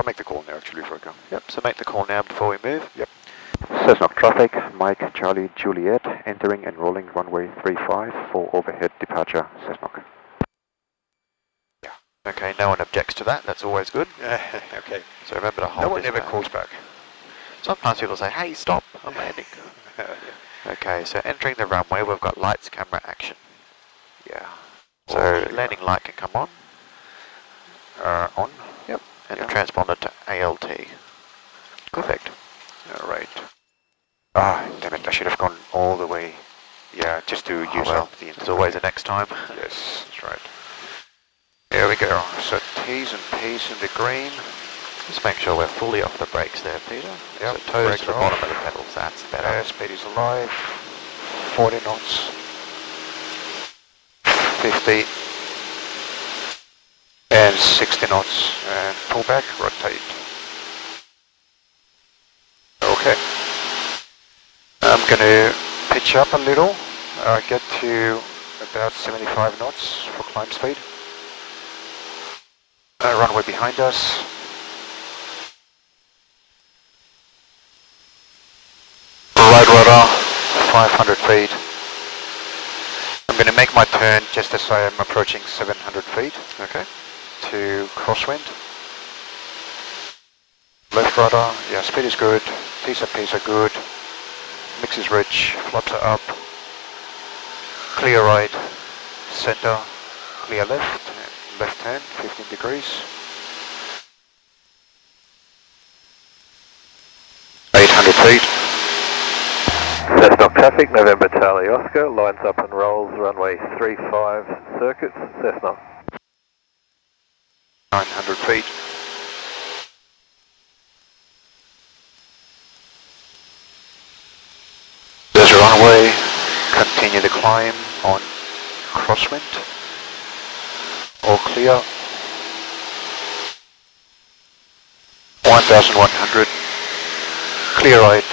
I'll make the call now actually before I go. Yep, so make the call now before we move. Yep. Cessnock traffic, Mike Charlie Juliet, entering and rolling runway 35 for overhead departure, Cessnock. Yeah. Okay, no one objects to that, that's always good. Okay. So remember to hold No one this ever back. calls back. Sometimes people say, hey, stop, I'm landing. Okay, so entering the runway, we've got lights, camera, action. Yeah. So landing light can come on. On? Yep. And Yeah. the transponder to ALT. Perfect. Alright. Ah, damn it, I should have gone all the way. Yeah, just to use up the... There's always a next time. Yes, that's right. Here we go. So T's and P's in the green. Just make sure we're fully off the brakes there, Peter. Yep, So toes brakes to the are bottom off. of the pedals, that's better. Airspeed is alive. 40 knots. 50. And 60 knots. And pull back, rotate. Okay. I'm going to pitch up a little. Get to about 75 knots for climb speed. Runway behind us. Right rudder, 500 feet. I'm going to make my turn just as I am approaching 700 feet. Okay. To crosswind. Left rudder, yeah, speed is good. T's and P's are good. Mix is rich, flaps are up. Clear right, center, clear left, left hand, 15 degrees. 800 feet. Cessnock traffic, November Taliosco, lines up and rolls, runway 35 circuits, Cessnock. 900 feet. There's a runway, continue the climb on crosswind. All clear. 1100. Clear right,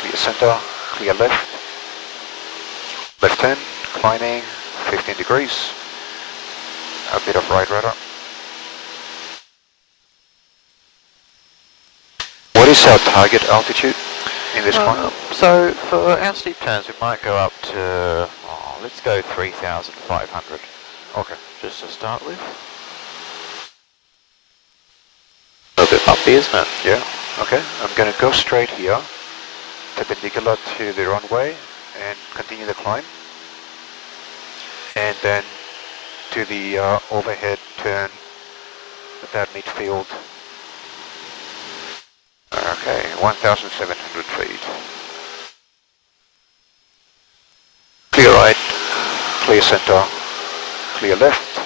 clear center, clear left. Left hand, climbing, 15 degrees. A bit of right rudder. What is our target altitude in this climb? So for our steep turns, we might go up to, let's go 3,500. Okay. Just to start with. A little bit bumpy, isn't it? Yeah. Okay. I'm going to go straight here, perpendicular to the runway, and continue the climb. And then to the overhead turn about midfield. Okay, 1,700 feet. Clear right, clear center, clear left,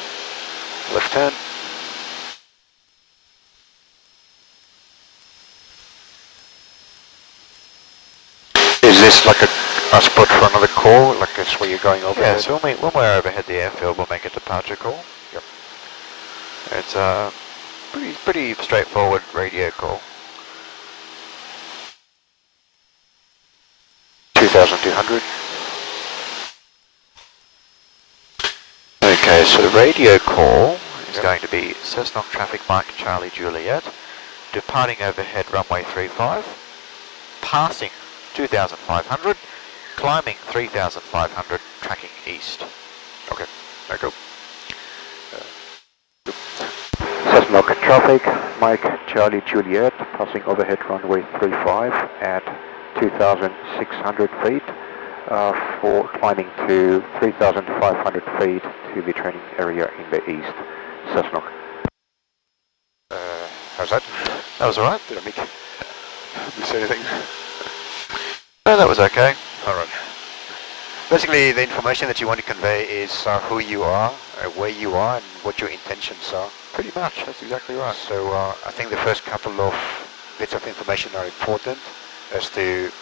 left hand. Is this like a spot for another call, like this where you're going overhead? Yeah, so when we're overhead the airfield, we'll make a departure call. Yep. It's a pretty straightforward radio call. 2,200. Okay, so the radio call is going to be Cessnock traffic, Mike Charlie Juliet, departing overhead runway 35, passing 2,500, climbing 3,500, tracking east. Okay, there you go. Cessnock traffic, Mike Charlie Juliet, passing overhead runway 35 at 2,600 feet for climbing to 3,500 feet to the training area in the east, Cessnock. How's that? That was alright? Did I miss anything? No, that was okay. Alright. Basically, the information that you want to convey is who you are, where you are, and what your intentions are. Pretty much, that's exactly right. So I think the first couple of bits of information are important as to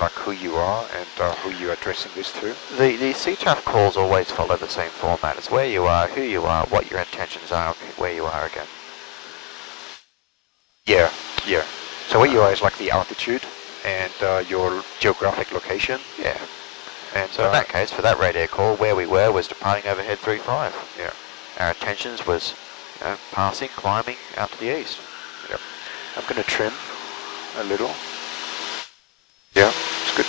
like who you are and who you're addressing this to. The CTAF calls always follow the same format. It's where you are, who you are, what your intentions are, where you are again. Yeah, yeah. So where you are is like the altitude and your geographic location. Yeah. And so in that case, for that radio call, where we were was departing overhead 35. Yeah. Our intentions was passing, climbing out to the east. Yep. I'm going to trim a little. Yeah, it's good.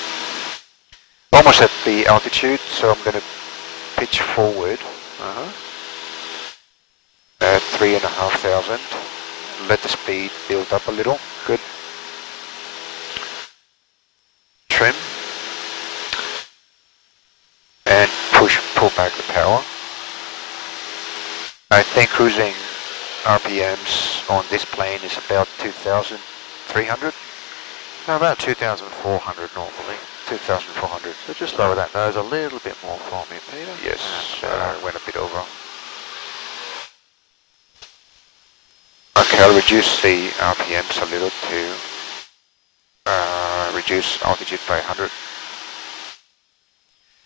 Almost at the altitude, so I'm going to pitch forward at 3,500. Let the speed build up a little. Good. Trim. And pull back the power. I think cruising RPMs on this plane is about 2,300. No, about 2,400 normally. 2,400. So just lower that nose a little bit more for me, Peter. Yes, went a bit over. Okay, I'll reduce the RPMs a little to reduce altitude by 100.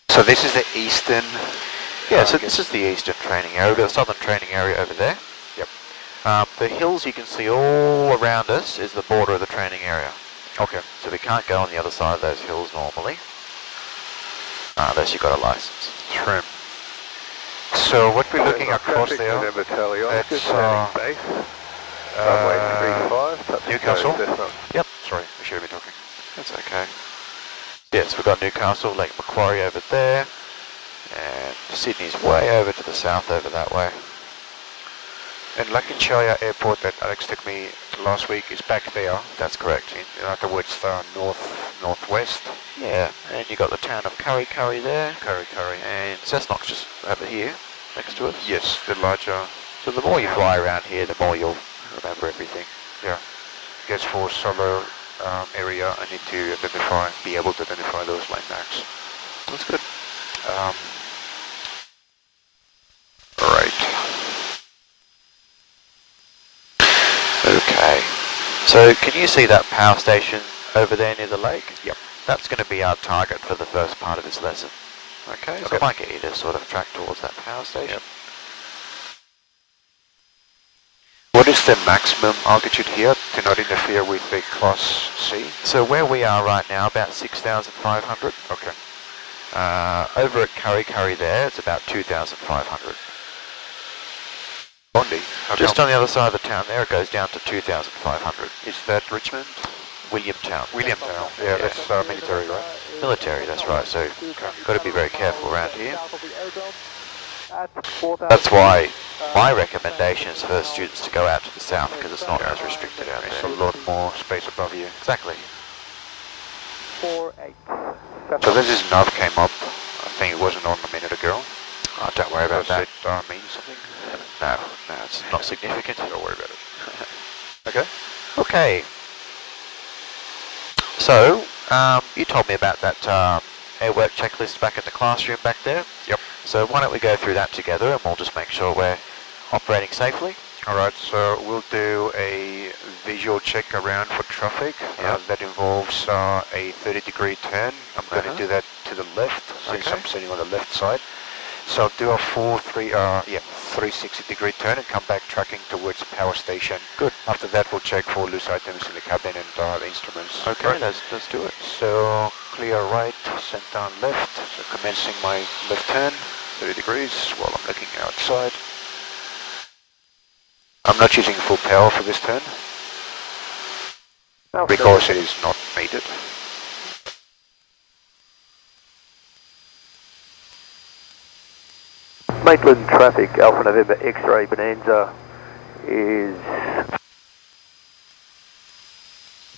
So this is the eastern. Yeah, so this is the eastern training area, the southern training area over there. Yep. The hills you can see all around us is the border of the training area. Okay. So we can't go on the other side of those hills normally, unless you've got a license. Trim. So what we're looking Cessnock across traffic, there, November Taliosco, that's standing base. Runway 35, touch and go, Newcastle? Cessnock. Yep. Sorry, I should have been talking. That's okay. Yes, we've got Newcastle, Lake Macquarie over there, and Sydney's way over to the south over that way. And Lancashire Airport that Alex took me last week is back there. That's correct. In other words, the northwest. Yeah, and you got the town of Curry there, Curry. and Cessnock's just over here, next to us. Yes, the larger. So the more you fly around here, the more you'll remember everything. Yeah. Guess for summer area, I need to be able to identify those landmarks. That's good. Right. Okay. So can you see that power station over there near the lake? Yep. That's going to be our target for the first part of this lesson. Okay, so I might get you to sort of track towards that power station. Yep. What is the maximum altitude here to not interfere with the Class C? So where we are right now, about 6,500. Okay. Over at Curry there, it's about 2,500. Bondi. Just on the other side of the town there, it goes down to 2,500. Is that Richmond? Williamtown. Williamtown. Yeah, that's military, right? Military, that's right. So got to be very careful around here. That's why my recommendation is for students to go out to the south because it's not as restricted out There's there. a lot more space above you. Exactly. 48. So this is nav came up. I think it wasn't on a minute ago. Oh, don't worry about Does that. it mean something? No, it's not significant. Don't worry about it. Okay. Okay. So, you told me about that airwork checklist back in the classroom back there. Yep. So why don't we go through that together and we'll just make sure we're operating safely. Alright, so we'll do a visual check around for traffic. Yep. That involves a 30-degree turn. I'm going to do that to the left, since Okay. I'm sitting on the left side. So I'll do a full 360-degree turn and come back tracking towards the power station. Good. After that, we'll check for loose items in the cabin and the instruments. Okay, Right. let's do it. So clear right, center and left. So commencing my left turn, 30 degrees while I'm looking outside. I'm not using full power for this turn because it is not needed. Maitland traffic, Alpha November X-ray Bonanza is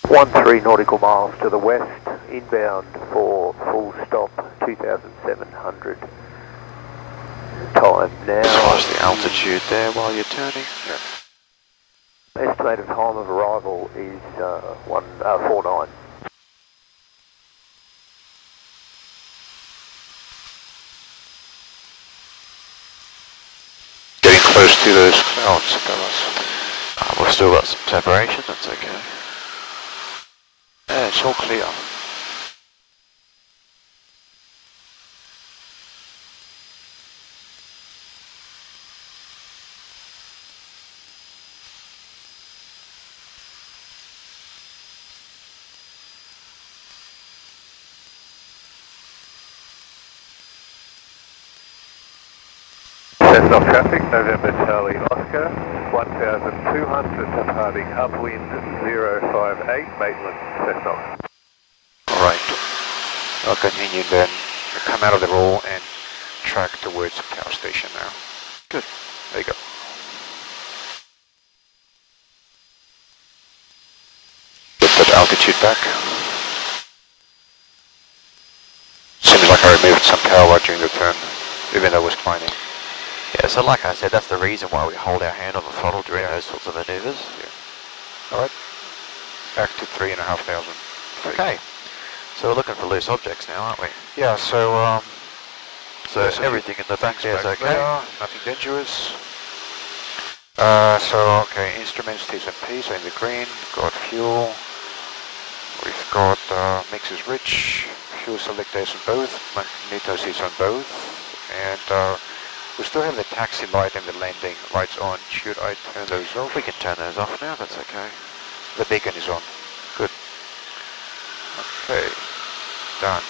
13 nautical miles to the west, inbound for full stop 2,700. Time now. Watch the altitude there while you're turning. Estimated time of arrival is 49. Getting close to those clouds, fellas. We've still got some separation, that's okay. Yeah, it's all clear. Cessnock traffic, November Charlie Oscar, 1,200 departing upwind 058, Maitland, Cessnock. Alright, I'll continue then, come out of the roll and track towards the power station now. Good, there you go. Get that altitude back. Seems like I removed some power during the turn, even though it was climbing. Yeah, so like I said, that's the reason why we hold our hand on the throttle during those sorts of maneuvers. Yeah. Alright, back to 3,500 feet. Okay, so we're looking for loose objects now, aren't we? Yeah, so Everything in the back there is okay? There, nothing dangerous. Okay, instruments, T's and P's are in the green, got fuel. We've got mixes rich, fuel selector is on both, magnetos is on both, and we still have the taxi light and the landing lights on. Should I turn those off? We can turn those off now, that's okay. The beacon is on. Good. Okay, done.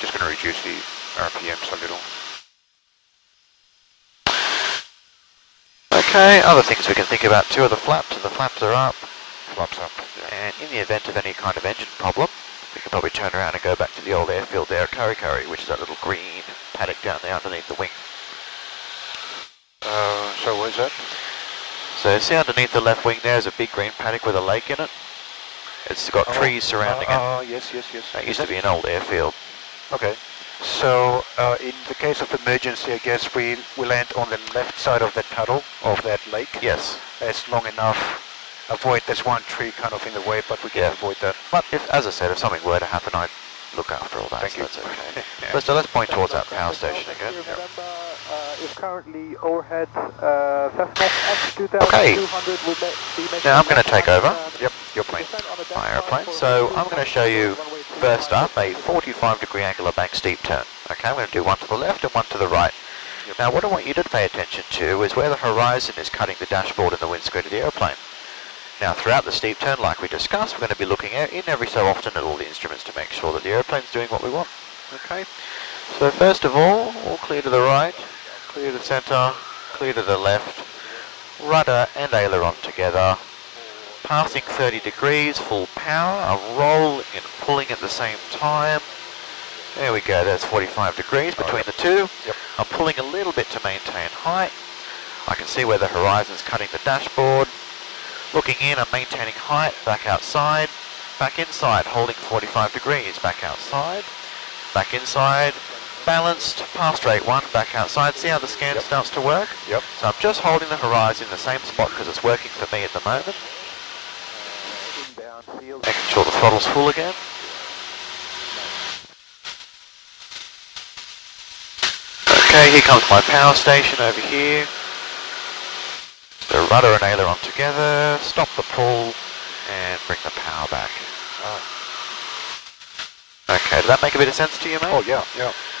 Just going to reduce the RPMs a little. Okay, other things we can think about too are the flaps. The flaps are up. Flaps up. Yeah. And in the event of any kind of engine problem, we can probably turn around and go back to the old airfield there at Kurri, which is that little green paddock down there underneath the wing. So what is that? So see underneath the left wing there is a big green paddock with a lake in it. It's got trees surrounding it. Yes. That used to be an old airfield. Okay. So in the case of emergency, I guess we land on the left side of that puddle of that lake. Yes. That's long enough. Avoid, there's one tree kind of in the way, but we can avoid that. But if, as I said, if something were to happen, I'd look after all that. Thank so you. That's okay. Yeah. So let's point towards that power station again. Is currently overhead Cessnock at 2,200. Okay. Now I'm going to take over. Yep, your plane. My aeroplane. So I'm going to show you first up a 45-degree angular bank steep turn. Okay, I'm going to do one to the left and one to the right. Now what I want you to pay attention to is where the horizon is cutting the dashboard and the windscreen of the aeroplane. Now throughout the steep turn, like we discussed, we're going to be looking in every so often at all the instruments to make sure that the aeroplane's doing what we want. Okay, so first of all clear to the right, clear to the centre, clear to the left, rudder and aileron together, passing 30 degrees, full power, a rolling and pulling at the same time. There we go, that's 45 degrees between the two. Yep. I'm pulling a little bit to maintain height. I can see where the horizon's cutting the dashboard. Looking in, I'm maintaining height, back outside, back inside, holding 45 degrees, back outside, back inside, balanced, past straight one, back outside. See how the scan starts to work? Yep. So I'm just holding the horizon in the same spot because it's working for me at the moment. Making sure the throttle's full again. Okay, here comes my power station over here. The rudder and aileron together, stop the pull, and bring the power back. Okay, did that make a bit of sense to you, mate? Oh yeah.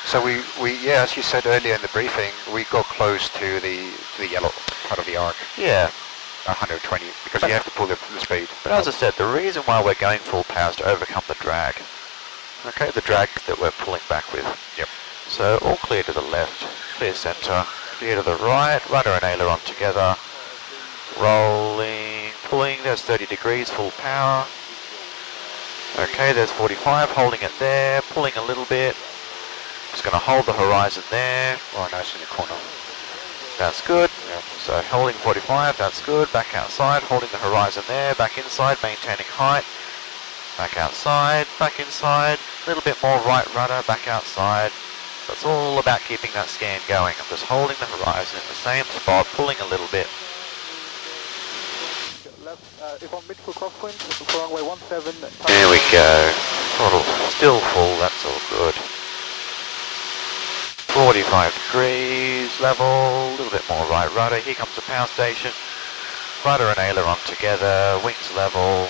So we as you said earlier in the briefing, we got close to the yellow part of the arc. Yeah. 120, because you have to pull the speed. But as I said, the reason why we're going full power is to overcome the drag. Okay, the drag that we're pulling back with. Yep. So all clear to the left, clear centre, clear to the right, rudder and aileron together, rolling, pulling, there's 30 degrees, full power. Okay, there's 45, holding it there, pulling a little bit. Just going to hold the horizon there. Oh, nice in the corner. That's good. Yep. So holding 45, that's good. Back outside, holding the horizon there. Back inside, maintaining height. Back outside, back inside. A little bit more right rudder, back outside. That's all about keeping that scan going. I'm just holding the horizon in the same spot, pulling a little bit. If on mid for crosswind, for runway 17. There we go. Throttle still full, that's all good. 45 degrees, level, a little bit more right rudder. Here comes the power station. Rudder and aileron together, wings level,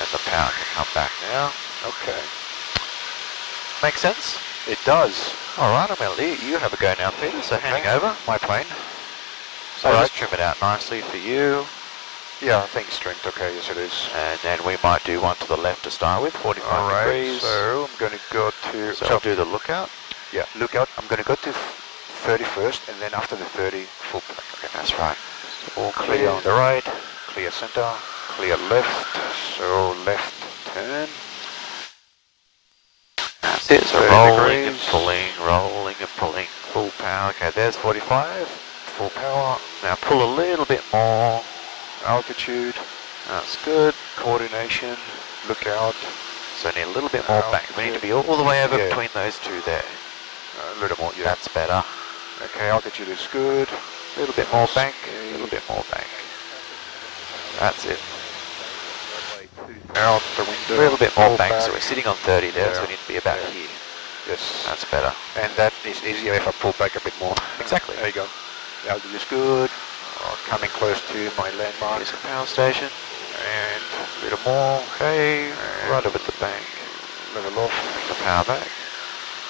and the power can come back now. Okay. Make sense? It does. Alright, I'm going to leave. You have a go now, Peter, so handing over. My plane. So let's trim it out nicely for you. Yeah, I think strength, okay, yes it is. And then we might do one to the left to start with, 45 degrees. So I'm going to go to... So I'll do the lookout. Yeah, lookout. I'm going to go to 30 first, and then after the 30, full back. Okay, that's right. All clear on the right, clear center, clear left, so left turn. That's it, so 30 rolling degrees. and pulling, full power. Okay, there's 45, Full power, now pull a little bit more, altitude, that's good. coordination, look out, So need a little bit more bank, we need to be all the way over Yeah. between those two there. a little more, yeah. That's better. Okay, altitude is good. A little bit more bank, Okay. a little bit more bank. That's it. Out the window. A little bit more pull bank, back. so we're sitting on 30 there, so Yeah. we need to be about Yeah. here. Yes. That's better. And that is easier if I pull back a bit more. Exactly. There you go. The altitude is good. Coming close to my landmark. Here's a power station. And A little more, okay. Right over the bank. level off. The power back.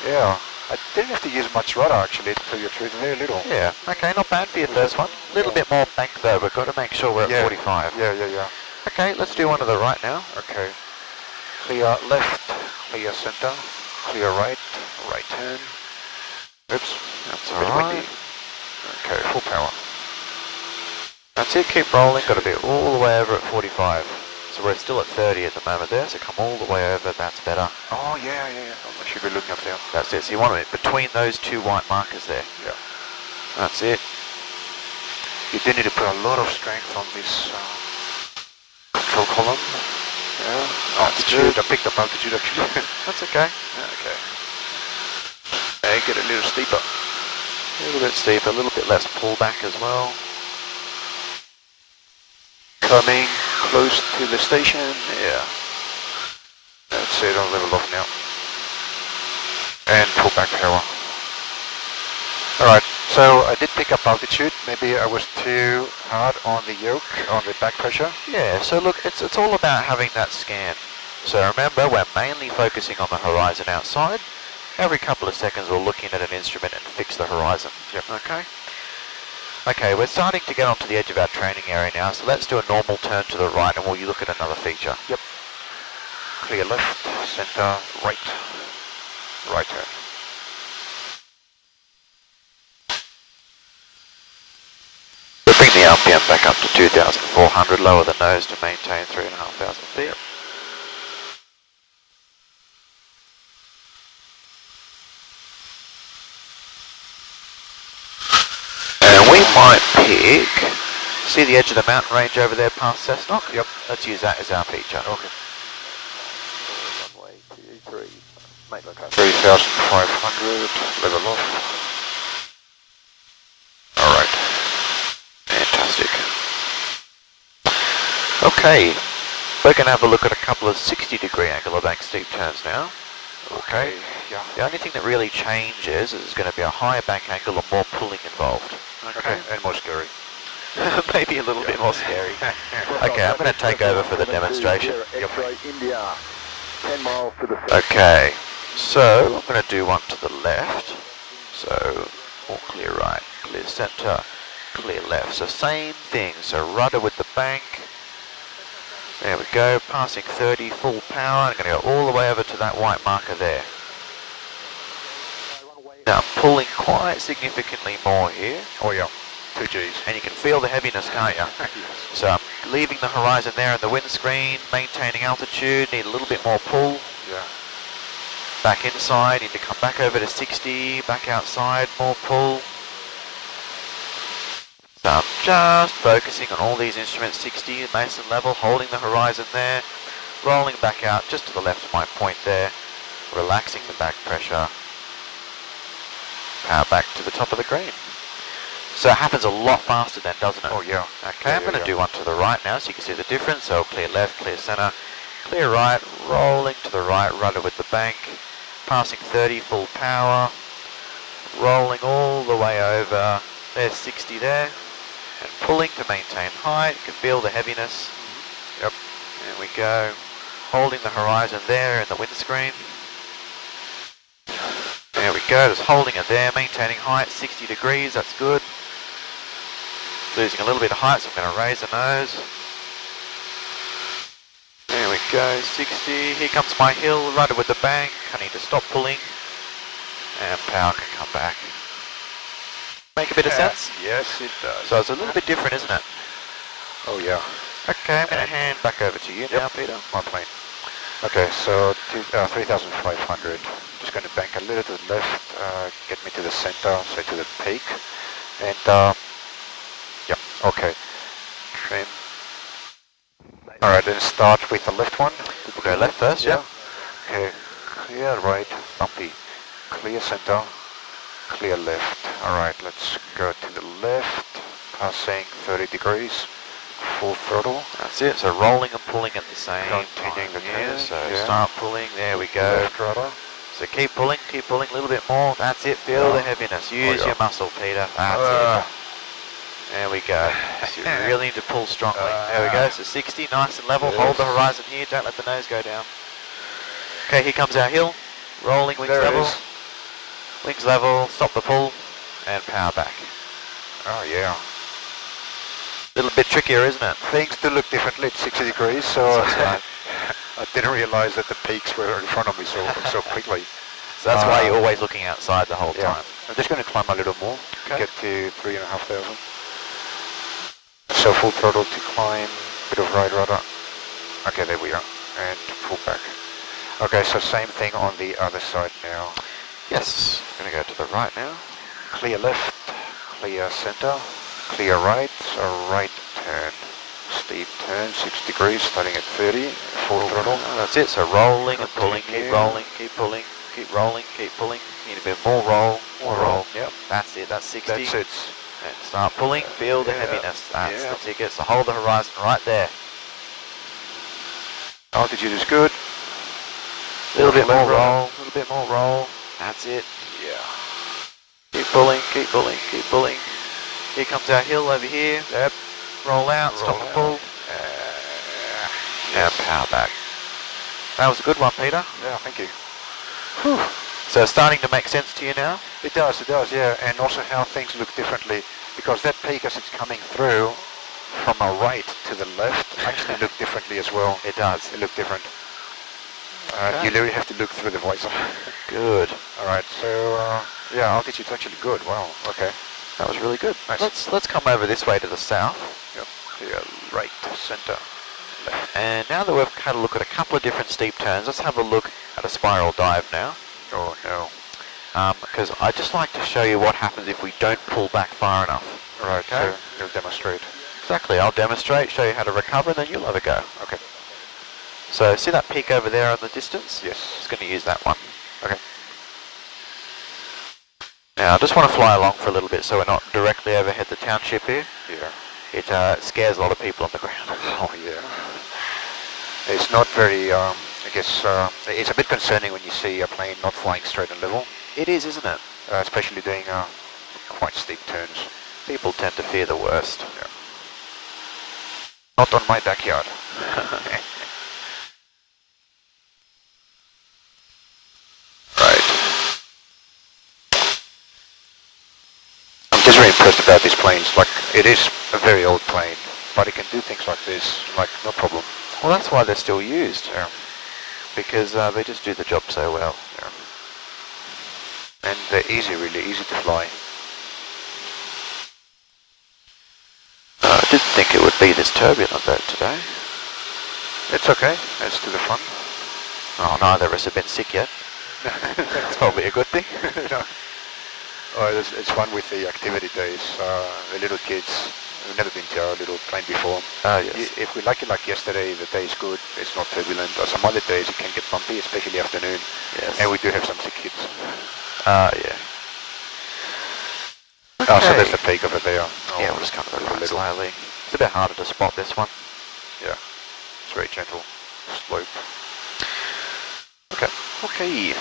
Yeah. I didn't have to use much rudder actually, to tell you the truth. Very little. Yeah, okay, not bad for your first one. A little bit more bank though, we've got to make sure we're at Yeah. 45. Yeah. Okay, let's do one to the right now. Okay. Clear left, clear center, clear right, right turn. Oops. That's A bit alright. windy. Okay, full power. That's it, keep rolling, got to be all the way over at 45. So we're still at 30 at the moment there, so come all the way over, that's better. Oh, yeah. I should be looking up there. That's it, so you want to be between those two white markers there. Yeah. That's it. You do need to put a lot of strength on this control column. Yeah. Altitude. good. I picked up altitude actually. That's okay. Okay. I get a little steeper. A little bit steeper, a little bit less pullback as well. Coming close to the station. Yeah. That's it, I'll level off now. And pull back power. Alright, so I did pick up altitude. Maybe I was too hard on the yoke, on the back pressure. Yeah, so look, it's all about having that scan. So remember, we're mainly focusing on the horizon outside. Every couple of seconds we're looking at an instrument and fix the horizon. Yep. Okay? Okay, we're starting to get onto the edge of our training area now, so let's do a normal turn to the right and we'll look at another feature. Yep. Clear left, center, right. Right turn. We'll bring the RPM back up to 2,400, lower the nose to maintain 3,500 feet. Yep. And we might pick, see the edge of the mountain range over there past Cessnock? Yep. Let's use that as our feature. Okay. Runway 23, make location. 3,500, level off. Alright. Fantastic. Okay, we're going to have a look at a couple of 60-degree angular bank steep turns now. Okay. Yeah. The only thing that really changes is there's going to be a higher bank angle and more pulling involved. Okay. And more scary. Maybe a little bit more scary. Okay, I'm going to take over for the demonstration. X-ray India, 10 miles to the south. Okay, so I'm going to do one to the left. So, all clear right, clear centre, clear left. So same thing, so rudder with the bank. There we go, passing 30, full power. I'm going to go all the way over to that white marker there. Now I'm pulling quite significantly more here. Oh yeah. 2 Gs. And you can feel the heaviness, can't you? So I'm leaving the horizon there in the windscreen, maintaining altitude, need a little bit more pull. Yeah. Back inside, need to come back over to 60, back outside, more pull. So I'm just focusing on all these instruments, 60, nice and level, holding the horizon there, rolling back out just to the left of my point there, relaxing the back pressure, power back to the top of the green. So it happens a lot faster then, doesn't it? Oh yeah. Okay, I'm going to do one to the right now so you can see the difference. So clear left, clear centre, clear right, rolling to the right, rudder with the bank, passing 30, full power, rolling all the way over, there's 60 there, and pulling to maintain height. You can feel the heaviness. Yep. There we go. Holding the horizon there in the windscreen. There we go, just holding it there, maintaining height, 60 degrees, that's good. Losing a little bit of height, so I'm going to raise the nose. There we go, 60. Here comes my hill, rudder with the bank. I need to stop pulling, and power can come back. make a bit of sense? Yes, it does. So it's a little bit different, isn't it? Oh yeah, Okay, I'm going to hand back over to you now, Peter. my plane. Okay, so 3,500. Just going to bank a little to the left, get me to the center, so to the peak, and yeah, okay. Trim. All right, then start with the left one. We'll go left first, yeah. Okay, clear right, bumpy, clear center, clear left. All right, let's go to the left, passing 30 degrees, full throttle. That's it, so rolling and pulling at the same Continuing time. the Yeah, turn, so yeah. start pulling, there we go. Left rudder. So keep pulling a little bit more. That's it, feel the heaviness. Use your muscle, Peter. That's it. There we go. So you really need to pull strongly. There we go, so 60, nice and level. Yes. Hold the horizon here, don't let the nose go down. Okay, here comes our hill. Rolling, wings There it level. is. Wings level, stop the pull, and power back. Oh yeah. Little bit trickier, isn't it? Things do look differently at 60 degrees, so That's right. I didn't realize that the peaks were in front of me so quickly. So that's why you're always looking outside the whole Yeah. time. I'm just going to climb a little more to Okay. get to 3,500. So full throttle to climb, bit of right rudder. Okay, there we are, and pull back. Okay, so same thing on the other side now. Yes, going to go to the right now. Clear left, clear center, clear right, so right turn. Steep turn, 6 degrees, starting at 30, full throttle. That's it, so rolling and pulling, keep Continue. rolling, keep pulling, keep rolling, keep pulling. Need a bit more roll, more roll. Yep, That's it, that's 60. that's it. And start pulling, feel the Yeah, heaviness. That's yeah. the ticket, so hold the horizon right there. Altitude is good. A little bit more Left rudder. roll, a little bit more roll. That's it. Yeah. Keep pulling, keep pulling, keep pulling. Here comes our hill over here. Yep. Roll out, stop Roll the out. pull, and power back. That was a good one, Peter. Yeah, thank you. Whew. So starting to make sense to you now? It does, yeah. And also how things look differently, because that peak as it's coming through from a right to the left actually look differently as well. It does. It look different. Okay. You literally have to look through the visor. Good. All right, so yeah, altitude's actually good. Wow, okay. That was really good. Nice. Let's come over this way to the south. Yep. Yeah, right, center, left. And now that we've had a look at a couple of different steep turns, let's have a look at a spiral dive now. Oh no. Because I'd just like to show you what happens if we don't pull back far enough. All right, Okay. so you'll demonstrate. Exactly, I'll demonstrate, show you how to recover, and then you'll have a go. Okay. So see that peak over there in the distance? Yes. Just going to use that one. Okay. Now I just want to fly along for a little bit so we're not directly overhead the township here. Yeah. It scares a lot of people on the ground. Oh yeah. It's not very. I guess it's a bit concerning when you see a plane not flying straight and level, It is, isn't it? especially doing quite steep turns. People tend to fear the worst. Yeah. Not on my backyard. Right. I'm just very impressed about these planes. Like, it is a very old plane, but it can do things like this, like, no problem. Well, that's why they're still used. Yeah. Because they just do the job so well. Yeah. And they're easy, really easy to fly. I didn't think it would be this turbulent though today. It's okay, adds to the fun. Oh, neither of us have been sick yet. That's probably a good thing. No. Oh, it's fun with the activity days. The little kids have never been to our little plane before. Oh, yes. If we like it like yesterday, the day is good, it's not turbulent. Or some other days it can get bumpy, especially afternoon. Yes. And we do have some sick kids. Yeah. Oh, so there's the peak over there. Oh, Yeah, we'll just come to the right little. slightly. It's a bit harder to spot this one. Yeah, it's very gentle slope. Okay. Okay.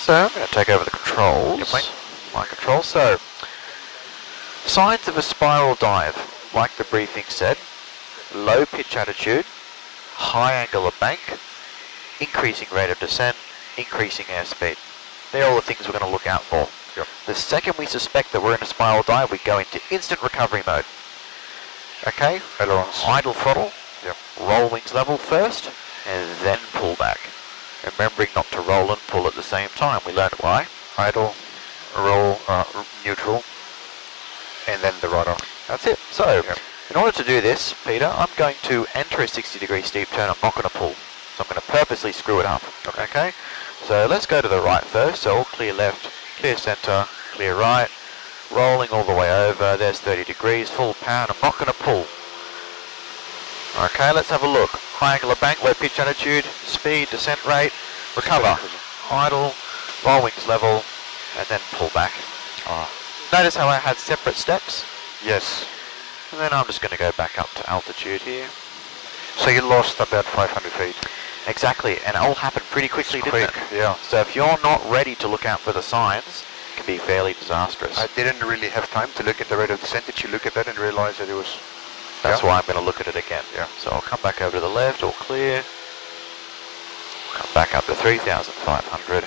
So I'm going to take over the controls. Yep, mate. My controls. So signs of a spiral dive, like the briefing said: low pitch attitude, high angle of bank, increasing rate of descent, increasing airspeed. They're all the things we're going to look out for. Yep. The second we suspect that we're in a spiral dive, we go into instant recovery mode. Okay? Ailerons. Idle throttle, Yep. roll wings level first, and then pull back. Remembering not to roll and pull at the same time. We learned why. Idle, roll, neutral, and then the rudder. That's it. So, Yep. in order to do this, Peter, I'm going to enter a 60-degree steep turn. I'm not going to pull. So I'm going to purposely screw it up. Okay? So let's go to the right first. So all clear left, clear centre, clear right. Rolling all the way over. There's 30 degrees, full power. I'm not going to pull. Okay, let's have a look. High angle of bank, low pitch attitude, speed, descent rate, recover, idle, roll wings level, and then pull back. Notice how I had separate steps? Yes. And then I'm just going to go back up to altitude here. So you lost about 500 feet. Exactly, and it all happened pretty quickly, didn't it? Yeah. So if you're not ready to look out for the signs, it can be fairly disastrous. I didn't really have time to look at the rate of descent. Did you look at that and realize that it was... That's why I'm going to look at it again. Yeah. So I'll come back over to the left, all clear. Come back up to 3,500.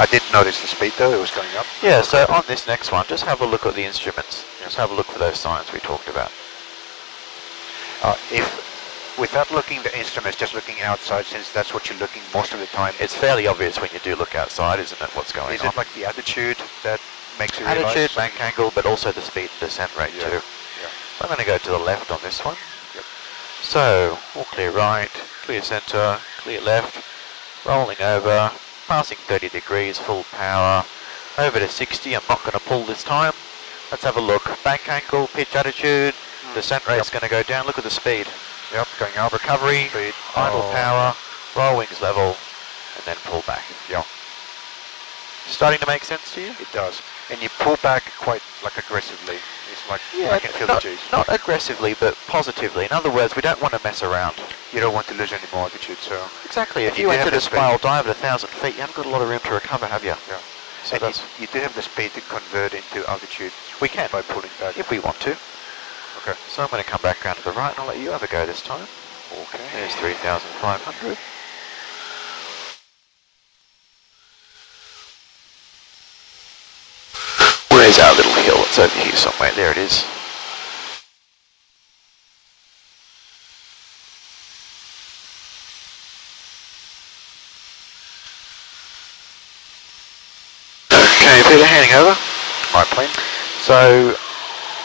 I did notice the speed though, it was going up. Yeah, so on this next one, just have a look at the instruments. Just have a look for those signs we talked about. Without looking at the instruments, just looking outside, since that's what you're looking most of the time. It's fairly obvious when you do look outside, isn't it, what's going on? Is it like the attitude that makes you realize? Attitude, bank angle, but also the speed and descent rate too. Yeah. So I'm going to go to the left on this one. Yep. So, all clear right, clear centre, clear left, rolling over, passing 30 degrees, full power, over to 60. I'm not going to pull this time. Let's have a look. Bank angle, pitch attitude, descent rate's going to go down. Look at the speed. Yep, going up. Recovery, Speed. idle power, roll wings level, and then pull back. Yeah. Starting to make sense to you? It does. And you pull back quite like aggressively. It's like, I can feel the G's. Not aggressively, but positively. In other words, we don't want to mess around. You don't want to lose any more altitude, so... Exactly. If you you do have entered the a spiral dive at 1,000 feet, you haven't got a lot of room to recover, have you? Yeah. So And that's, you do have the speed to convert into altitude we can, by pulling back. if we want to. Okay. So I'm going to come back around to the right and I'll let you have a go this time. Okay. There's 3,500. Where's our little hill? It's over here somewhere. There it is. Okay, Peter, handing over. Right, plane. So,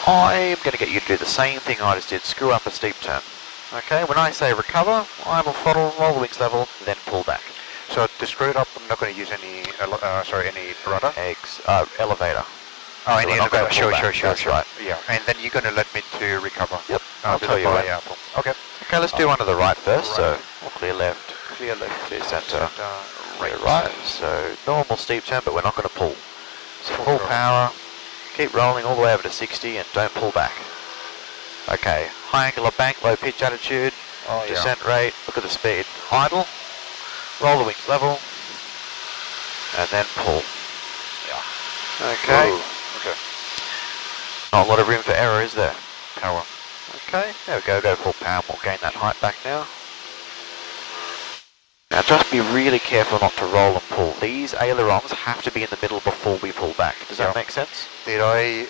I'm going to get you to do the same thing I just did, screw up a steep turn. Okay, when I say recover, I will throttle, roll the wings level, then pull back. So to screw it up, I'm not going to use any, any rudder. Elevator. Oh, So any we're not gonna elevator. pull back, Sure. that's right. Yeah, and then you're going to let me to recover. Yep, I'll to tell the you when. apple. Okay. Okay, let's do one to the right first. Right. So, we'll clear left, Clear left. clear centre, Right. clear right. So, normal steep turn, but we're not going to pull. So, full throttle. power, keep rolling all the way over to 60 and don't pull back. Okay, high angle of bank, low pitch attitude, Oh, yeah. descent rate, look at the speed. Idle, roll the wings level, and then pull. Yeah. Okay, Whoa. Okay. not a lot of room for error, is there? Power. Okay, there we go full power, we'll gain that height back now. Now just be really careful not to roll and pull. These ailerons have to be in the middle before we pull back. Does that make sense? Did I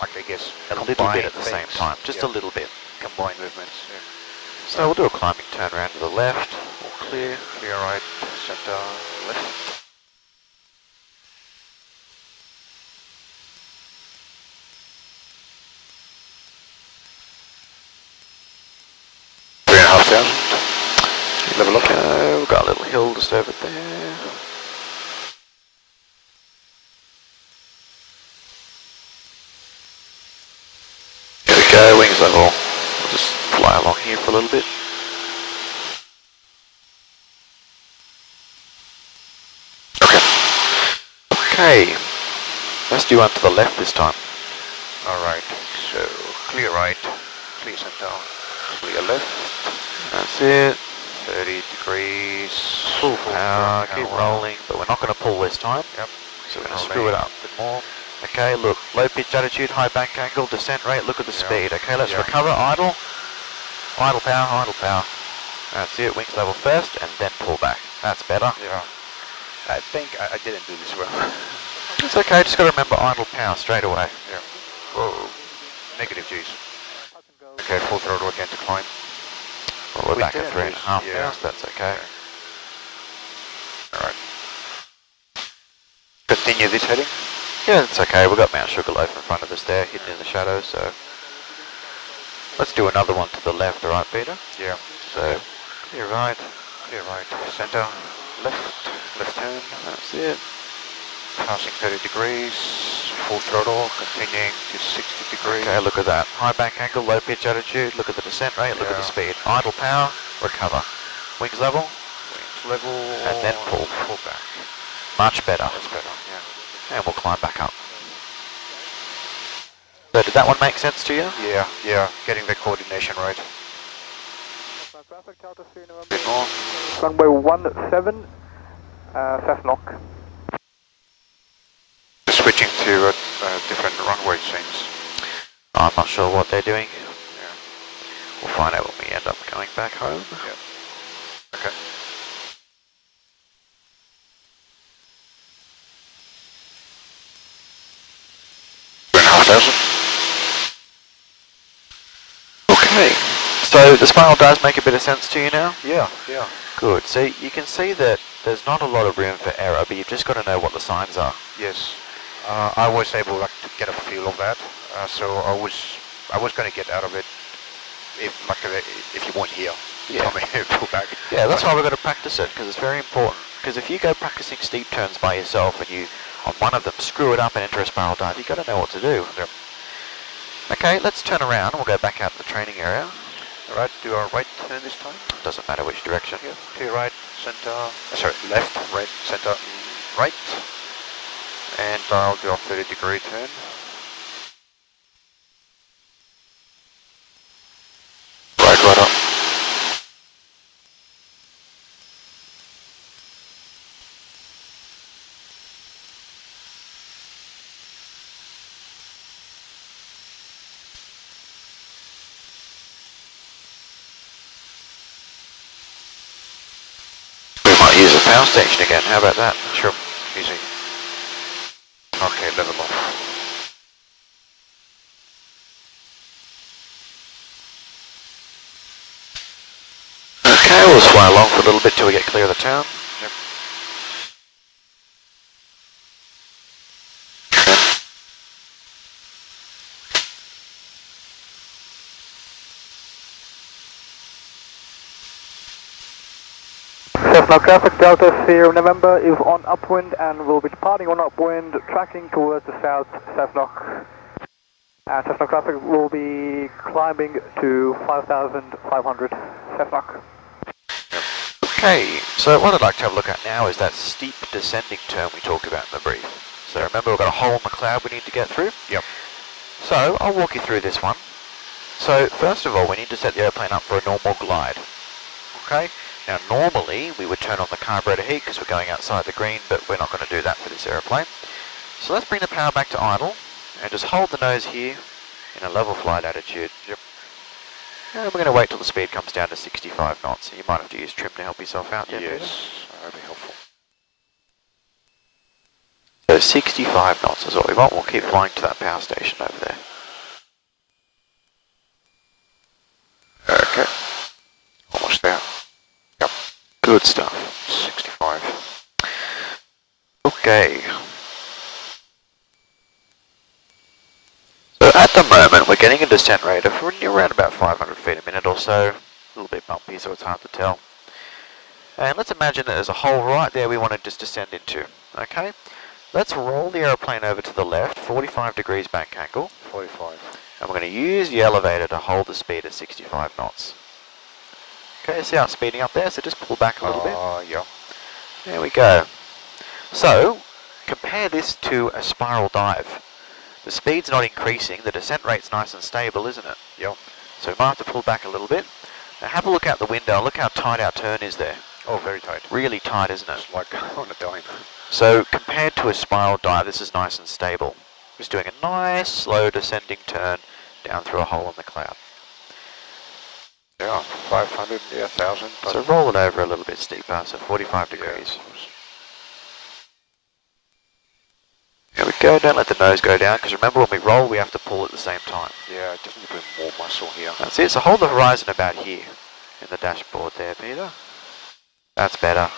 like I guess A little bit at the same time, just a little bit. Combine movements. Yeah. So we'll do a climbing turn around to the left, all clear. Clear right, center, left. Level up. We've got a little hill just over there. There we go, wings level. We'll just fly along here for a little bit. Okay, let's do one to the left this time. Alright, so clear right, clear center, clear left, That's it. 30 degrees, Full power, keep rolling, but we're not going to pull this time. Yep. So we're going to screw it up a bit more. Okay, look, low pitch attitude, high bank angle, descent rate, look at the speed. Okay, let's recover, idle. Idle power. That's it, wings level first, and then pull back. That's better. Yeah. I think I didn't do this well. It's okay, just got to remember idle power straight away. Yeah. Whoa. Negative G's. Okay, full throttle again to climb. Well, we're We back at did 3.5 yeah. now, so that's okay. Alright. Good. continue this heading? Yeah, it's okay. We've got Mount Sugarloaf in front of us there, hidden in the shadows, so... Let's do another one to the left, alright, Peter? Yeah. So, clear right, Center, left turn, that's it. passing 30 degrees, full throttle, continuing to 60 degrees. Okay, look at that. High bank angle, low pitch attitude, look at the descent rate, look at the speed. Idle power, recover. Wings level, Level, and then pull. Pull back. Much better. That's better, yeah. And we'll climb back up. So did that one make sense to you? Yeah, getting the coordination right. Bit more. Runway 17, Cessnock. Switching to a different runway seems. I'm not sure what they're doing. Yeah. We'll find out when we end up going back home. Yeah. Okay. Okay, so the spiral does make a bit of sense to you now? Yeah. Good. So you can see that there's not a lot of room for error, but you've just got to know what the signs are. Yes. I was able to get a feel of that, so I was going to get out of it if you weren't here. Yeah. Tell me pull back. Yeah, that's why we've got to practice it, because it's very important. Because if you go practicing steep turns by yourself and you, on one of them, screw it up and enter a spiral dive, you've got to know what to do. Yep. Okay, let's turn around and we'll go back out to the training area. Alright, do a right turn this time. Doesn't matter which direction. Yeah. To right, center, sorry, left, right, center, right. And I'll do a 30-degree turn. Right up. We might use the power station again, how about that? Sure, easy. Okay, level off. Okay, we'll fly along for a little bit till we get clear of the town. Yep. Cessnock traffic, Delta Sierra November is on upwind and will be departing on upwind, tracking towards the south, Cessnock. And Cessnock traffic will be climbing to 5,500, Cessnock. Okay, so what I'd like to have a look at now is that steep descending turn we talked about in the brief. So remember we've got a hole in the cloud we need to get through? Yep. So I'll walk you through this one. So first of all we need to set the airplane up for a normal glide. Okay, now normally we would turn on the carburetor heat because we're going outside the green, but we're not going to do that for this airplane. So let's bring the power back to idle and just hold the nose here in a level flight attitude. Yep. And we're going to wait till the speed comes down to 65 knots. You might have to use trim to help yourself out. Yeah, Yes, Peter? that would be helpful. So 65 knots is what we want. We'll keep flying to that power station over there. Okay. Almost there. Yep. Good stuff. 65. Okay. So at the moment we're getting a descent rate of around about 500 feet a minute or so. A little bit bumpy, so it's hard to tell. And let's imagine that there's a hole right there we want to just descend into. Okay? Let's roll the aeroplane over to the left, 45 degrees bank angle. 45. And we're going to use the elevator to hold the speed at 65 knots. Okay, see how it's speeding up there? So just pull back a little bit. Yeah. There we go. So, compare this to a spiral dive. The speed's not increasing, the descent rate's nice and stable, isn't it? Yep. So we might have to pull back a little bit. Now have a look out the window, look how tight our turn is there. Oh, very tight. Really tight, isn't it? It's like on a dime. So compared to a spiral dive, this is nice and stable. Just doing a nice, slow descending turn down through a hole in the cloud. Yeah, 500, yeah, 1,000. So roll it over a little bit steeper, so 45 degrees. Here we go, don't let the nose go down, because remember when we roll we have to pull at the same time. Yeah, definitely put more muscle here. That's it, so hold the horizon about here in the dashboard there, Peter. That's better.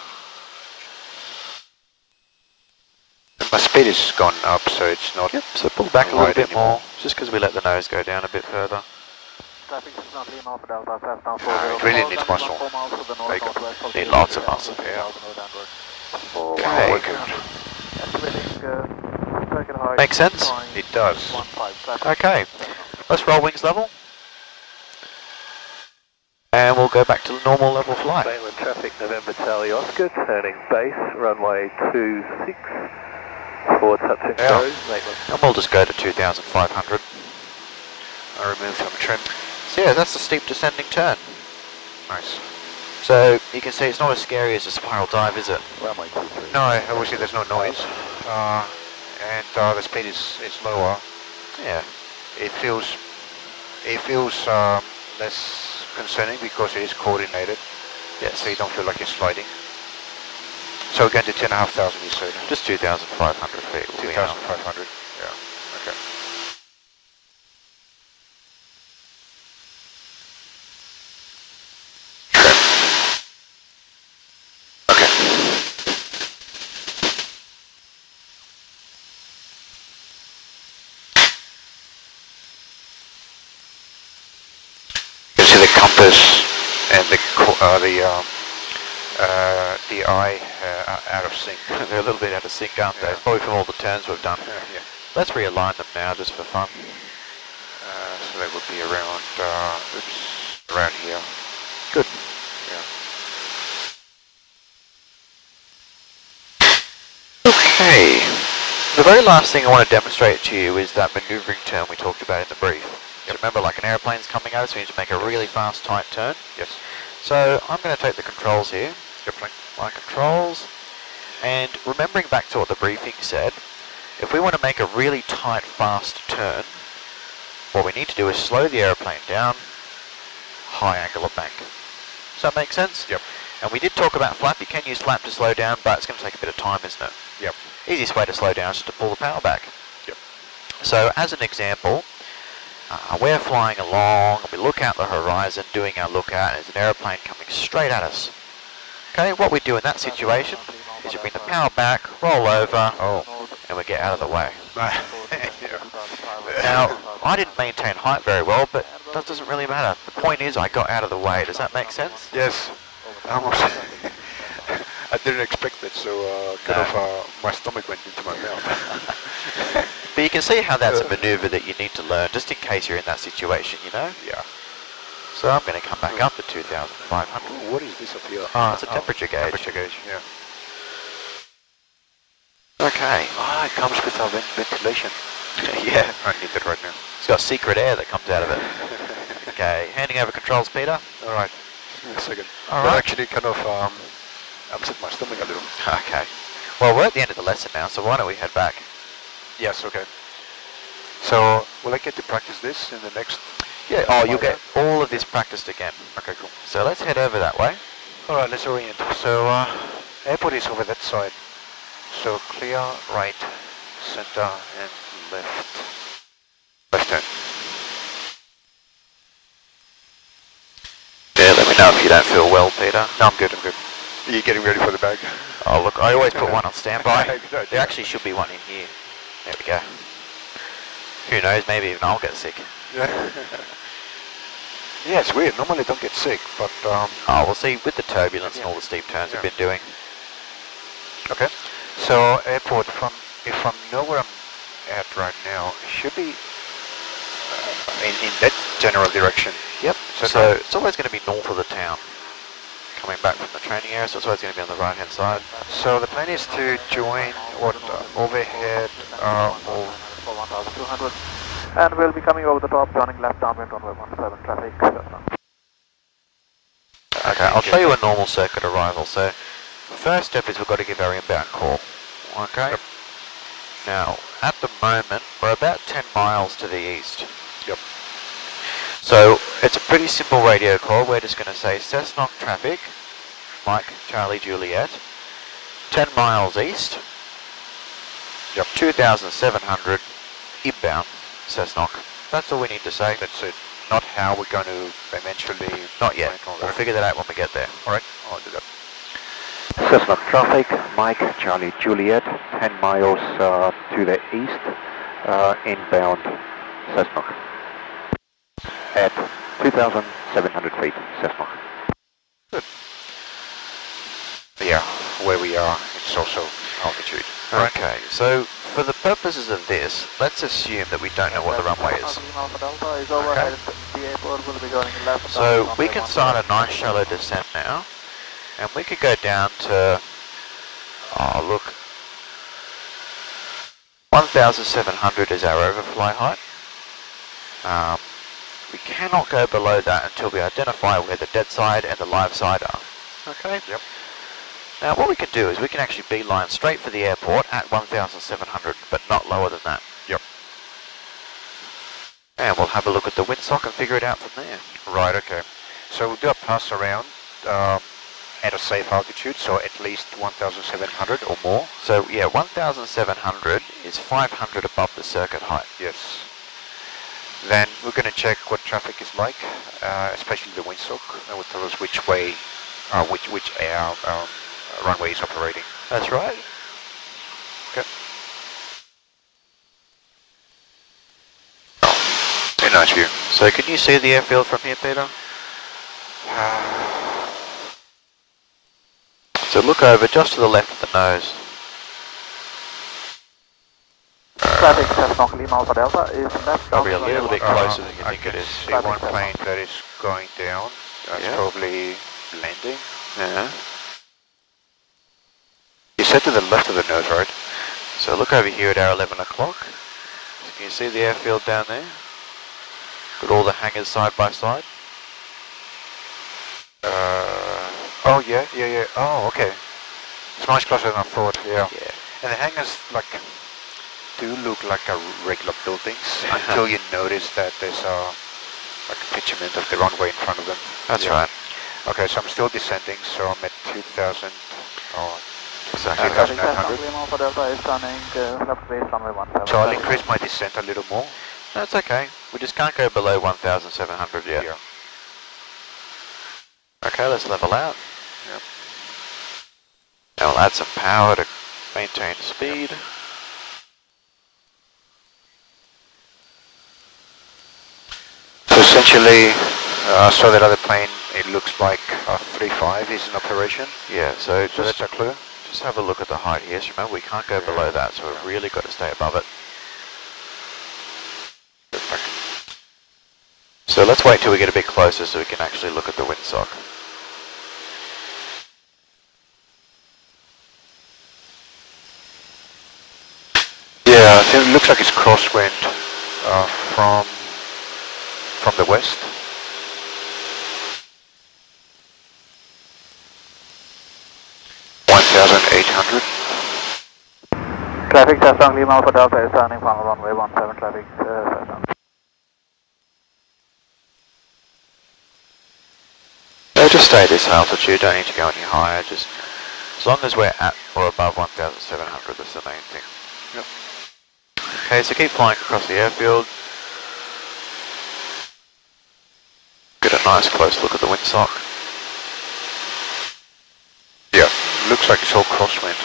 My speed has gone up, so it's not. Yep, so pull back a little wide bit anymore. more, just because we let the nose go down a bit further. Traffic is not Lima for Delta, Cessna It really needs muscle. Like, Need lots of muscle. yeah. Okay. We're good. Makes sense? It does. Okay, let's roll wings level. And we'll go back to normal level flight. Mainland traffic, November Taliosco, turning base, runway 26, forward touching Yeah. nose, Maitland. And we'll just go to 2,500. I removed some trim. So yeah, that's a steep descending turn. Nice. So you can see it's not as scary as a spiral dive, is it? Runway 23. No, obviously there's no noise. And the speed is lower. Yeah. It feels less concerning because it is coordinated. Yes. So you don't feel like you're sliding. So we're going to 10,500, you said? Just 2,500 feet. will be enough. 2,500. Yeah. Okay. Okay. You can see the compass and the eye are out of sync. They're a little bit out of sync, aren't they? Yeah. It's probably from all the turns we've done. Yeah. Let's realign them now just for fun. So they would be around, around here. Good. Yeah. Okay. The very last thing I want to demonstrate to you is that manoeuvring turn we talked about in the brief. So remember, like an airplane's coming over, so we need to make a really fast, tight turn. Yes. So I'm going to take the controls here. Good plan. My controls. And remembering back to what the briefing said, if we want to make a really tight, fast turn, what we need to do is slow the aeroplane down, high angle of bank. Does that make sense? Yep. And we did talk about flap. You can use flap to slow down, but it's going to take a bit of time, isn't it? Yep. Easiest way to slow down is just to pull the power back. Yep. So as an example, we're flying along, we look out the horizon, doing our lookout, and there's an aeroplane coming straight at us. Okay, what we do in that situation is we bring the power back, roll over, and we get out of the way. Now, I didn't maintain height very well, but that doesn't really matter. The point is I got out of the way. Does that make sense? Yes. Almost. I didn't expect it, so my stomach went into my mouth. But you can see how that's a maneuver that you need to learn, just in case you're in that situation, you know? Yeah. So I'm going to come back up to 2,500. What is this up here? Oh, it's a temperature gauge. Temperature gauge, yeah. Okay. Ah, it comes with our ventilation. Yeah. I need it right now. It's got secret air that comes out of it. Okay, handing over controls, Peter. All right. Give me a second. All That right. actually kind of upset my stomach a little. Okay. Well, we're at the end of the lesson now, so why don't we head back? Yes, okay. So, will I get to practice this in the next? Yeah. Oh, you'll get all of this practiced again. Okay, cool. So let's head over that way. All right, let's orient. So, airport is over that side. So, clear, right, center, and left. Left turn. Yeah, let me know if you don't feel well, Peter. No, I'm good, I'm good. Are you getting ready for the bag? Oh, look, I always put one on standby. Good idea. There actually should be one in here. There we go. Who knows, maybe even I'll get sick. Yeah. Yeah, it's weird. Normally I don't get sick, but Oh, we'll see, with the turbulence and all the steep turns we've been doing. okay. So airport, if I know where I'm at right now, it should be in that general direction. Yep. So So it's always going to be north of the town. Coming back from the training area, so it's always going to be on the right hand side. So the plan is to join what overhead or For 1,200. And we'll be coming over the top, joining left downwind runway 17 traffic. Okay, I'll show you a normal circuit arrival. So first step is we've got to give our inbound call. Okay. Yep. Now, at the moment, we're about 10 miles to the east. Yep. So it's a pretty simple radio call. We're just going to say Cessnock traffic, Mike, Charlie Juliet, 10 miles east. Yep. 2,700 inbound Cessnock. That's all we need to say. That's it. Not how we're going to eventually. Not yet. make all We'll that. figure that out when we get there. All right, I'll do that. Cessnock traffic, Mike, Charlie Juliet, 10 miles to the east, inbound Cessnock. At 2,700 feet, Cessnock. Good. Yeah, where we are, it's also altitude. Okay, so for the purposes of this, let's assume that we don't know what the runway is. Okay. The airport will be going left. So we can start a nice shallow descent now, and we could go down to, oh look, 1,700 is our overfly height. We cannot go below that until we identify where the dead side and the live side are. Okay? Yep. Now what we can do is we can actually beeline straight for the airport at 1,700, but not lower than that. Yep. And we'll have a look at the windsock and figure it out from there. Right, okay. So we'll do a pass around at a safe altitude, so at least 1,700 or more. So yeah, 1,700 is 500 above the circuit height. Yes. Then we're going to check what traffic is like, especially the windsock. That will tell us which way, which runway is operating. That's right. Okay. Very nice view. So can you see the airfield from here, Peter? So look over just to the left of the nose. Traffic Cessnock Lima Alpha Delta is left. Probably a little bit closer than you I think can it is. see one plane that is going down. That's Yeah. probably landing. Yeah. You said to the left of the nose, right? So look over here at our 11 o'clock. Can you see the airfield down there? Got all the hangars side by side. Oh yeah. Oh, okay. It's much closer than I thought. Yeah. Yeah. And the hangars do look like regular buildings until you notice that there's a pitchment of the runway in front of them. That's right. Okay, so I'm still descending, so I'm at 2,000. Oh, Exactly. 2,900. Lima Alpha Delta is turning left base runway 17. So I'll increase my descent a little more. That's okay. We just can't go below 1,700 yet. Yeah. Okay, let's level out. Yep. Now we'll add some power to maintain speed. So essentially, so that other plane, it looks like a 3.5 is in operation. Yeah, so So just, that's a clue. just have a look at the height here. So remember, we can't go below that, so we've really got to stay above it. So let's wait till we get a bit closer so we can actually look at the windsock. Yeah, so it looks like it's crosswind from the west. $1,800. Traffic Cessnock Lima Alpha Delta is turning from runway 17 traffic Cessnock. So just stay at this altitude, don't need to go any higher, just as long as we're at or above 1,700, that's the main thing. Yep. Okay, so keep flying across the airfield. Get a nice close look at the windsock. Yeah, looks like it's all crosswind.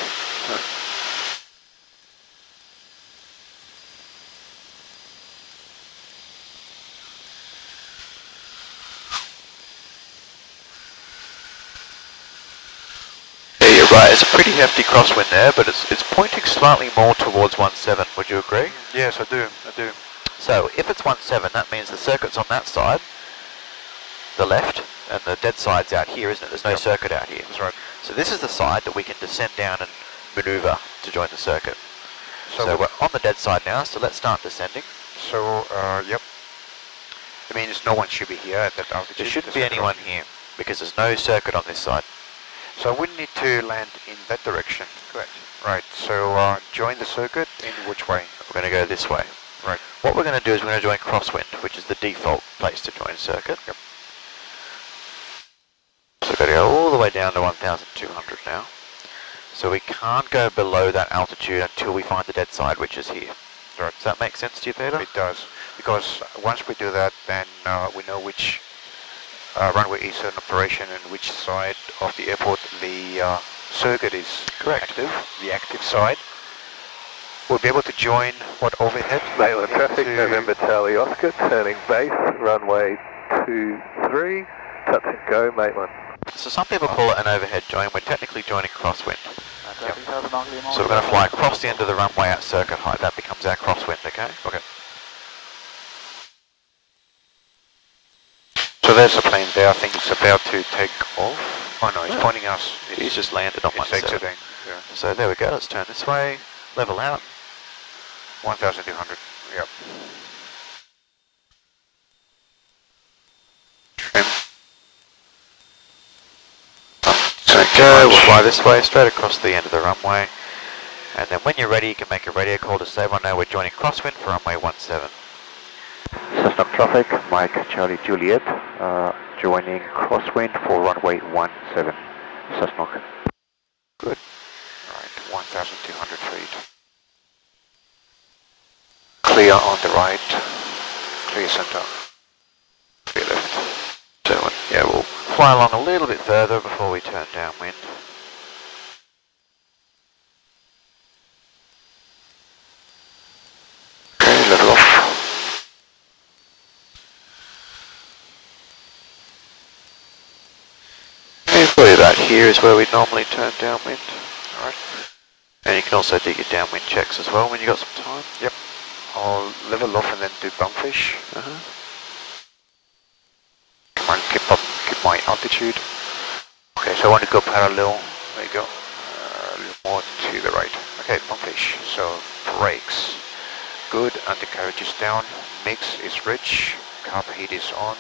Yeah, you're right, it's a pretty hefty crosswind there, but it's pointing slightly more towards 1.7, would you agree? Yes, I do. So if it's 1.7, that means the circuit's on that side, the left, and the dead side's out here, isn't it? There's no Yep. circuit out here. That's right. So this is the side that we can descend down and maneuver to join the circuit. So So, we're on the dead side now, so let's start descending. yep. I mean, no one should be here at that altitude. There shouldn't be There's a anyone here, because there's no circuit on this side. So we need to land in that direction. Correct. Right, so join the circuit in which way? We're going to go this way. Right. What we're going to do is we're going to join crosswind, which is the default place to join circuit. Yep. So we've got to go all the way down to 1,200 now. So we can't go below that altitude until we find the dead side, which is here. Right. Does that make sense to you, Peter? It does. Because once we do that, then we know which runway is in operation and which side of the airport the circuit is Correct. active, the active side. We'll be able to join what overhead? Maitland traffic, to- November Taliosco, turning base, runway 23, touch and go, Maitland. So some people call it an overhead join. We're technically joining crosswind. Yep. So we're going to fly across the end of the runway at circuit height. That becomes our crosswind, okay? Okay. So there's a plane there, I think it's about to take off. Oh no, it's pointing us. He's just landed on It's 17. exiting. Yeah. So there we go. Let's turn this way, level out. 1,200. Yep. Trim. Okay, we'll fly this way, straight across the end of the runway. And then when you're ready, you can make a radio call to say, well, now we're joining crosswind for runway 17. Cessnock traffic, Mike Charlie Juliet, joining crosswind for runway 17, Cessnock. Good. Alright, 1,200 feet. Clear on the right. Clear center. Clear left. So, yeah, we'll fly along a little bit further before we turn downwind. Okay, level off. Probably about here is where we normally turn downwind. Alright. And you can also do your downwind checks as well when you got some time. Yep. I'll level off and then do bump fish. Come on, keep my altitude. Okay, so I want to go parallel. There you go. A little more to the right. Okay, bump fish. So brakes. Good, undercarriage is down. Mix is rich. Carb heat is on.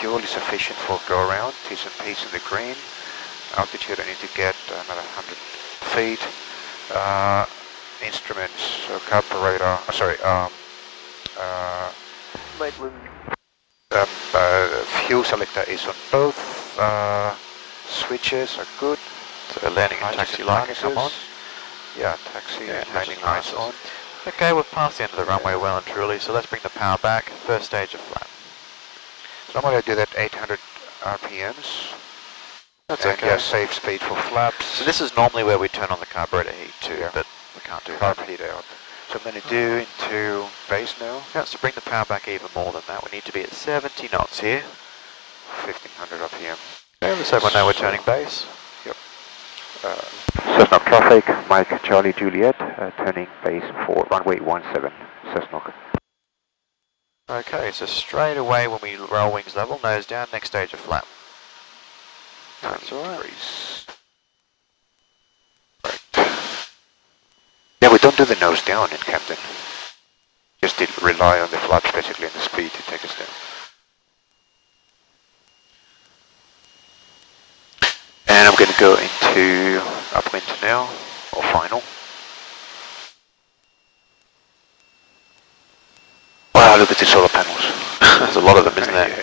Fuel is sufficient for go around. T's and P's in the green. Altitude I need to get another 100 feet. Instruments, so carburetor, fuel selector is on both. Switches are good. So landing and taxi light can come on. Yeah, taxi and landing nice. lights on. Okay, we've passed the end of the runway well and truly, so let's bring the power back. First stage of flap. So I'm going to do that 800 RPMs. That's and okay. Yeah, safe speed for flaps. So this is normally where we turn on the carburetor heat too, Yeah. but we can't do carb that. heat out. So I'm going to do into base now. Yeah, so bring the power back even more than that. We need to be at 70 knots here. 1500 RPM. Okay, let's have one now we're turning base. Cessnock traffic, Mike Charlie Juliet, turning base for runway 17, Cessnock. Okay, so straight away when we roll wings level, nose down, next stage of flap. That's alright. Right. Yeah, we don't do the nose down in Camden. Just rely on the flaps basically and the speed to take us down. And I'm going to go into upwind now, or final. Wow, look at the solar panels. There's a lot of them, isn't there? Yeah.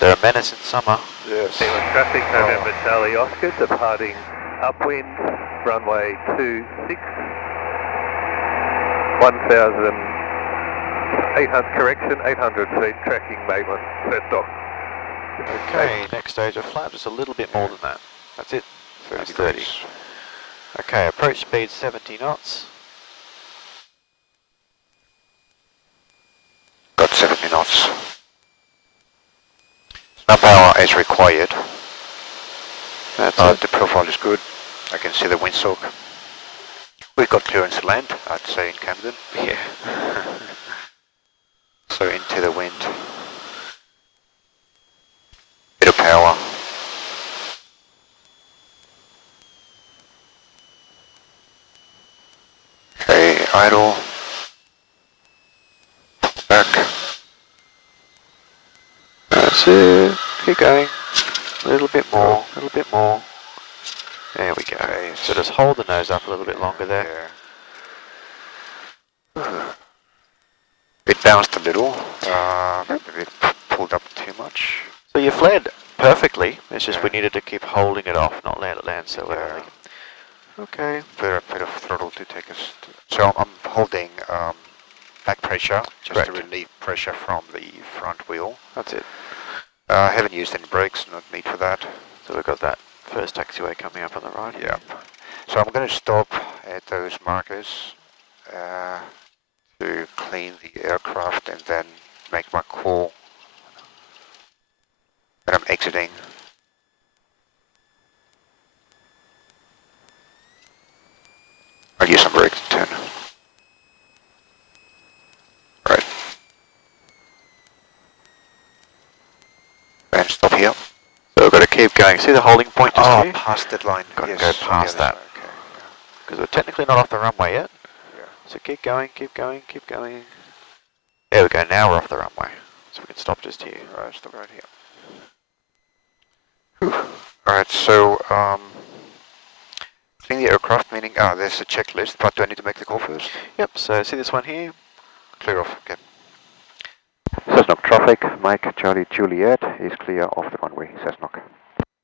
They're a menace in summer. Yes. Maitland traffic, November Charlie Oscar, departing upwind, runway 26, 1,800, correction, 800 feet, tracking Maitland, Cessnock. Okay, next stage of flap, just a little bit more than that. That's it. That's 30. degrees. Okay, approach speed 70 knots. Got 70 knots. No power is required. That's it. The profile is good. I can see the windsock. We've got clearance to land, I'd say, in Camden. Yeah. So into the wind. Bit of power. Okay, idle. Back. That's it. Keep going. A little bit more, a little bit more. There we go. Okay, So just hold the nose up a little bit longer there. Yeah. It bounced a little. Maybe it pulled up too much. So you flared perfectly. It's just we needed to keep holding it off, not let it land so early. Okay. Bit of throttle to take us. So I'm holding back pressure just to relieve pressure from the front wheel. That's it. I haven't used any brakes, not need for that. So we've got that First taxiway coming up on the right. Yep. So I'm going to stop at those markers to clean the aircraft and then make my call when I'm exiting. I'll use some brakes to turn. Right. And stop here. So we've got to keep going. See the holding point just Oh, here? past that line. Got to Yes, go okay, past that. Okay. Because we're technically not off the runway yet. Yeah. So keep going, keep going, keep going. There we go, now we're off the runway. So we can stop just here. Alright, stop right here. Alright, so clean the aircraft, meaning there's a checklist, but do I need to make the call first? Yep, so see this one here? Clear off, okay. Cessnock traffic, Mike Charlie Juliet is clear off the runway, Cessnock.